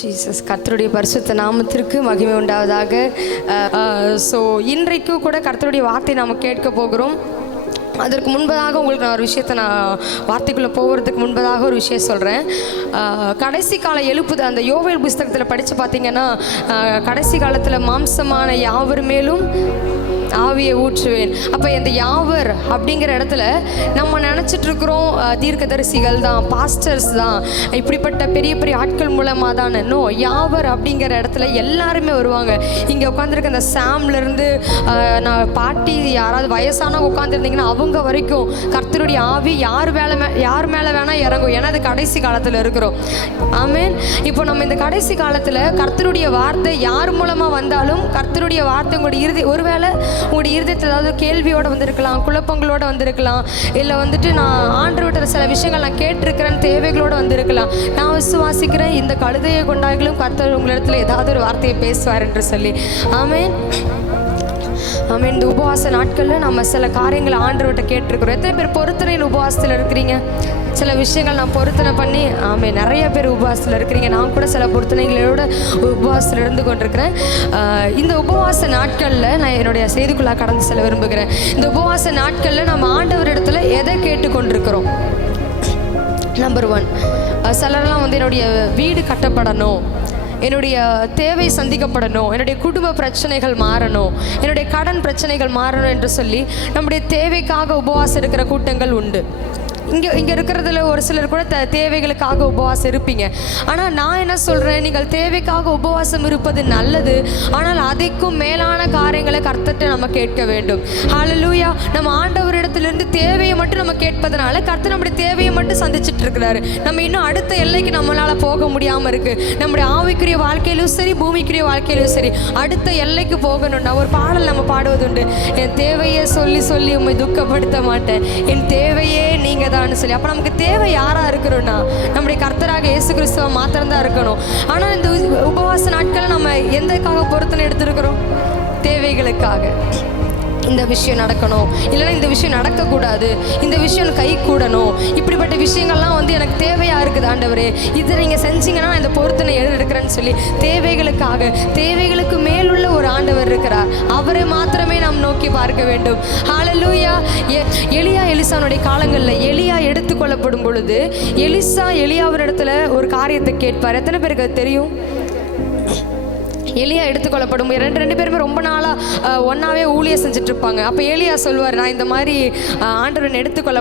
Jesus கர்த்தருடைய பரிசுத்த நாமத்திற்கு மகிமை உண்டாவதாக. ஸோ இன்றைக்கு கூட கர்த்தருடைய வார்த்தை நாம் கேட்க போகிறோம். அதற்கு முன்பதாக உங்களுக்கு நான் ஒரு விஷயத்தை வார்த்தைக்குள்ளே போகிறதுக்கு முன்பதாக ஒரு விஷயம் சொல்கிறேன். கடைசி கால எழுப்புது அந்த யோவேல் புஸ்தகத்தில் படித்து பார்த்தீங்கன்னா, கடைசி காலத்தில் மாம்சமான யாவர் மேலும் ஆவியை ஊற்றுவேன். அப்போ இந்த யாவர் அப்படிங்கிற இடத்துல நம்ம நினச்சிட்ருக்குறோம் தீர்க்கதரிசிகள் தான், பாஸ்டர்ஸ் தான், இப்படிப்பட்ட பெரிய பெரிய ஆட்கள் மூலமாக தான். நோ, யாவர் அப்படிங்கிற இடத்துல எல்லாருமே வருவாங்க. இங்கே உட்காந்துருக்க அந்த சாம்லேருந்து நான் பாட்டி யாராவது வயசானவங்க உட்காந்துருந்தீங்கன்னா அவங்க வரைக்கும் கர்த்தருடைய ஆவி யார் மேலே வேணால் இறங்கும். ஏன்னா அது கடைசி காலத்தில் இருக்கிறோம். ஆமேன். இப்போ நம்ம இந்த கடைசி காலத்தில் கர்த்தருடைய வார்த்தை யார் மூலமாக வந்தாலும் கர்த்தருடைய வார்த்தை உங்களுடைய ஒருவேளை உங்களுடைய இருதயத்தில் ஏதாவது கேள்வியோடு வந்திருக்கலாம், குழப்பங்களோடு வந்திருக்கலாம், இல்லை வந்துட்டு நான் ஆண்டவர்கிட்ட சில விஷயங்கள் நான் கேட்டிருக்கிறேன் தேவைகளோடு வந்திருக்கலாம். நான் விசுவாசிக்கிறேன் இந்த கழுதையை கொண்டாய்களும் கர்த்தர் உங்களிடத்தில் ஏதாவது ஒரு வார்த்தையை பேசுவார் என்று சொல்லி. ஆமேன். ஆமேன். இந்த உபவாச நாட்களில் நம்ம சில காரியங்களை ஆண்டவர்கிட்ட கேட்டிருக்கிறோம். எத்தனை பேர் பொருத்தனையின் உபவாசத்தில் இருக்கிறீங்க? சில விஷயங்கள் நான் பொருத்தனை பண்ணி நிறைய பேர் உபவாசத்தில் இருக்கிறீங்க. நான் கூட சில பொருத்தனைகளோட உபவாசத்தில் இருந்து கொண்டிருக்கிறேன். இந்த உபவாச நாட்களில் நான் என்னுடைய செய்திக்குள்ளாக கடந்து செல்ல விரும்புகிறேன். இந்த உபவாச நாட்களில் நம்ம ஆண்டவர் இடத்துல எதை கேட்டுக்கொண்டிருக்கிறோம்? நம்பர் 1, சிலரெல்லாம் என்னுடைய வீடு கட்டப்படணும், என்னுடைய தேவை சந்திக்கப்படணும், என்னுடைய குடும்ப பிரச்சனைகள் மாறணும், என்னுடைய கடன் பிரச்சனைகள் மாறணும் என்று சொல்லி நம்முடைய தேவைக்காக உபவாசம் இருக்கிற கூட்டங்கள் உண்டு. இங்கே இருக்கிறதுல ஒரு சிலர் கூட தேவைகளுக்காக உபவாசம் இருப்பீங்க. ஆனால் நான் என்ன சொல்கிறேன், நீங்கள் தேவைக்காக உபவாசம் இருப்பது நல்லது. ஆனால் அதுக்கும் மேலான காரியங்களை கர்த்தர்கிட்ட நம்ம கேட்க வேண்டும். ஹல்லேலூயா. நம்ம ஆண்டவரிடத்திலிருந்து தேவையை மட்டும் நம்ம கேட்பதனால கர்த்தர் நம்முடைய தேவையை மட்டும் சந்திச்சுட்டு இருக்கிறாரு. நம்ம இன்னும் அடுத்த எல்லைக்கு நம்மளால் போக முடியாமல் இருக்குது. நம்முடைய ஆவிக்குரிய வாழ்க்கையிலும் சரி, பூமிக்குரிய வாழ்க்கையிலும் சரி, அடுத்த எல்லைக்கு போகணும்னா ஒரு பாடல் நம்ம பாடுவதுண்டு. என் தேவையை சொல்லி சொல்லி உண்மை துக்கப்படுத்த மாட்டேன், என் தேவையே நீங்கள் தான் சொல்லி. அப்போ நமக்கு தேவை யாராக இருக்கிறோம்னா நம்முடைய கர்த்தராக இயேசு கிறிஸ்துவ மாத்திரம்தான் இருக்கணும். ஆனால் இந்த உபவாச நாட்களை நம்ம எந்தக்காக பொருத்தனை எடுத்திருக்கிறோம்? தேவைகளுக்காக. இந்த விஷயம் நடக்கணும், இல்லைன்னா இந்த விஷயம் நடக்கக்கூடாது, இந்த விஷயம் கை கூடணும், இப்படிப்பட்ட விஷயங்கள்லாம் எனக்கு தேவையாக இருக்குது ஆண்டவரே, இதை நீங்கள் செஞ்சீங்கன்னா இந்த பொருத்தனை எடுக்கிறேன்னு சொல்லி தேவைகளுக்காக, தேவைகளுக்கு மேலுள்ள ஒரு ஆண்டவர் இருக்கிறார். அவரை மாத்திரமே நாம் நோக்கி பார்க்க வேண்டும். ஹல்லேலூயா. எலிசானுடைய காலங்களில் எலியா எடுத்துக்கொள்ளப்படும் பொழுது எலியாவினிடத்துல ஒரு காரியத்தை கேட்பார். எத்தனை பேருக்கு அது தெரியும்? எலியா எடுத்துக்கொள்ளப்படும் ரெண்டு பேருமே ரொம்ப நாளாக ஒன்றாவே ஊழியம் செஞ்சுட்ருப்பாங்க. அப்போ எலியா சொல்லுவார், நான் இந்த மாதிரி ஆண்டவன் எடுத்துக்கொள்ள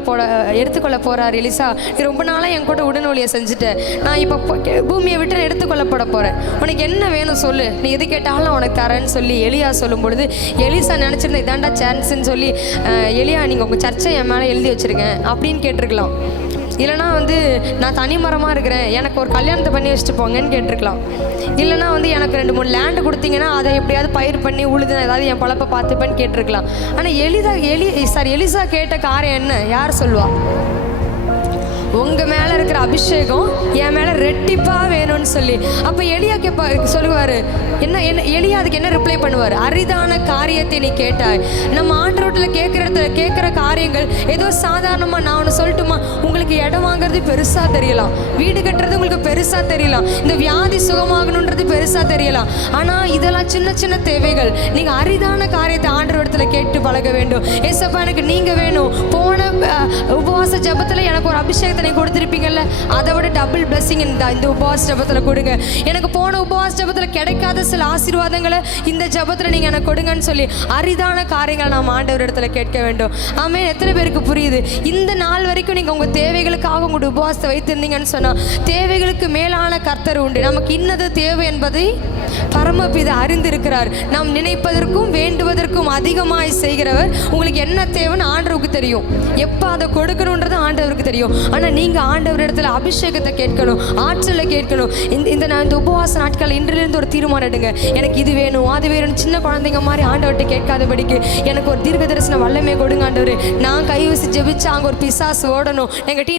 போகிறார் எலிசா, நீ ரொம்ப நாளாக என் கூட உடனொலியை செஞ்சுட்டேன், நான் இப்போ பூமியை விட்டு எடுத்துக்கொள்ளப்பட போகிறேன், உனக்கு என்ன வேணும் சொல்லு, நீ எது கேட்டாலும் நான் உனக்கு தரேன்னு சொல்லி எலியா சொல்லும் பொழுது எலிசா நினச்சிருந்தேன் இதாண்டா சான்ஸ்ன்னு சொல்லி, எலியா நீங்கள் உங்கள் சர்ச்சை என் மேலே எழுதி வச்சுருக்கேன் அப்படின்னு கேட்டிருக்கலாம். இல்லைனா நான் தனி மரமாக இருக்கிறேன், எனக்கு ஒரு கல்யாணத்தை பண்ணி வச்சுட்டு போங்கன்னு கேட்டிருக்கலாம். இல்லைனா எனக்கு 2-3 லேண்டு கொடுத்தீங்கன்னா அதை எப்படியாவது பயிர் பண்ணி உழுது ஏதாவது என் பழப்பை பார்த்துப்பேன்னு கேட்டிருக்கலாம். ஆனால் எலிசா கேட்ட காரியம் என்ன? யார் சொல்லுவா? உங்கள் மேலே இருக்கிற அபிஷேகம் என் மேலே ரெட்டிப்பாக வேணும்னு சொல்லி. அப்போ எலியா சொல்லுவார், என்ன எலியா அதுக்கு என்ன ரிப்ளை பண்ணுவார்? அரிதான காரியத்தை நீ கேட்டாய். நம்ம ஆண்டவரில் கேட்குற காரியங்கள் ஏதோ சாதாரணமாக, நான் ஒன்று சொல்லட்டுமா, உங்களுக்கு இடம் வாங்குறது பெருசாக தெரியலாம், வீடு கட்டுறது உங்களுக்கு பெருசாக தெரியலாம், இந்த வியாதி சுகமாகணுன்றது பெருசாக தெரியலாம். ஆனால் இதெல்லாம் சின்ன சின்ன தேவைகள். நீங்கள் அரிதான காரியத்தை ஆண்டவரிடத்தில் கேட்டு பழக வேண்டும். ஏசப்பா எனக்கு நீங்கள் வேணும். போன உபவாச ஜபத்தில் எனக்கு ஒரு அபிஷேகத்தை நீ கொடுத்துருப்பீங்கல்ல, அதை விட டபுள் பிளஸிங் இந்த உபவாச ஜபத்தில் கொடுங்க. எனக்கு போன உபவாச ஜபத்தில் கிடைக்காத சில ஆசீர்வாதங்களை இந்த ஜபத்தில் நீங்கள் எனக்கு கொடுங்கன்னு சொல்லி அரிதான காரியங்களை நாம் ஆண்டவர் இடத்துல கேட்க வேண்டும். ஆமென். எத்தனை பேருக்கு புரியுது? இந்த நாள் வரைக்கும் நீங்கள் உங்கள் தேவைகளுக்காக உங்களுடைய உபவாசத்தை வைத்திருந்தீங்கன்னு சொன்னால் தேவைகளுக்கு மேலான கர்த்தர் உண்டு. நமக்கு இன்னது தேவை என்பதை பரமபிதா அறிந்திருக்கிறார். நாம் நினைப்பதற்கும் வேண்டுவதற்கும் அதிகமாய் செய்கிறவர். உங்களுக்கு என்ன தேவைன்னு ஆண்டவருக்கு தெரியும், எப்போ அதை கொடுக்கணுன்றது ஆண்டவருக்கு தெரியும். ஆனால் நீங்கள் ஆண்டவர் இடத்துல அபிஷேகத்தை கேட்கணும், ஆற்றலை கேட்கணும். இந்த உபவாச நாட்கள் இன்றிலிருந்து ஒரு தீர்மானம் எடுங்க. எனக்கு இது வேணும் அது வேணும், சின்ன குழந்தைங்க மாதிரி ஆண்டவர்கிட்ட கேட்காதபடிக்கு எனக்கு ஒரு தீர்க்க தரிசன வல்லமே கொடுங்க ஆண்டவர். நான் கை வச்சு ஜெபிச்சு அங்கே ஒரு பிசாசு ஓடணும். எங்கள்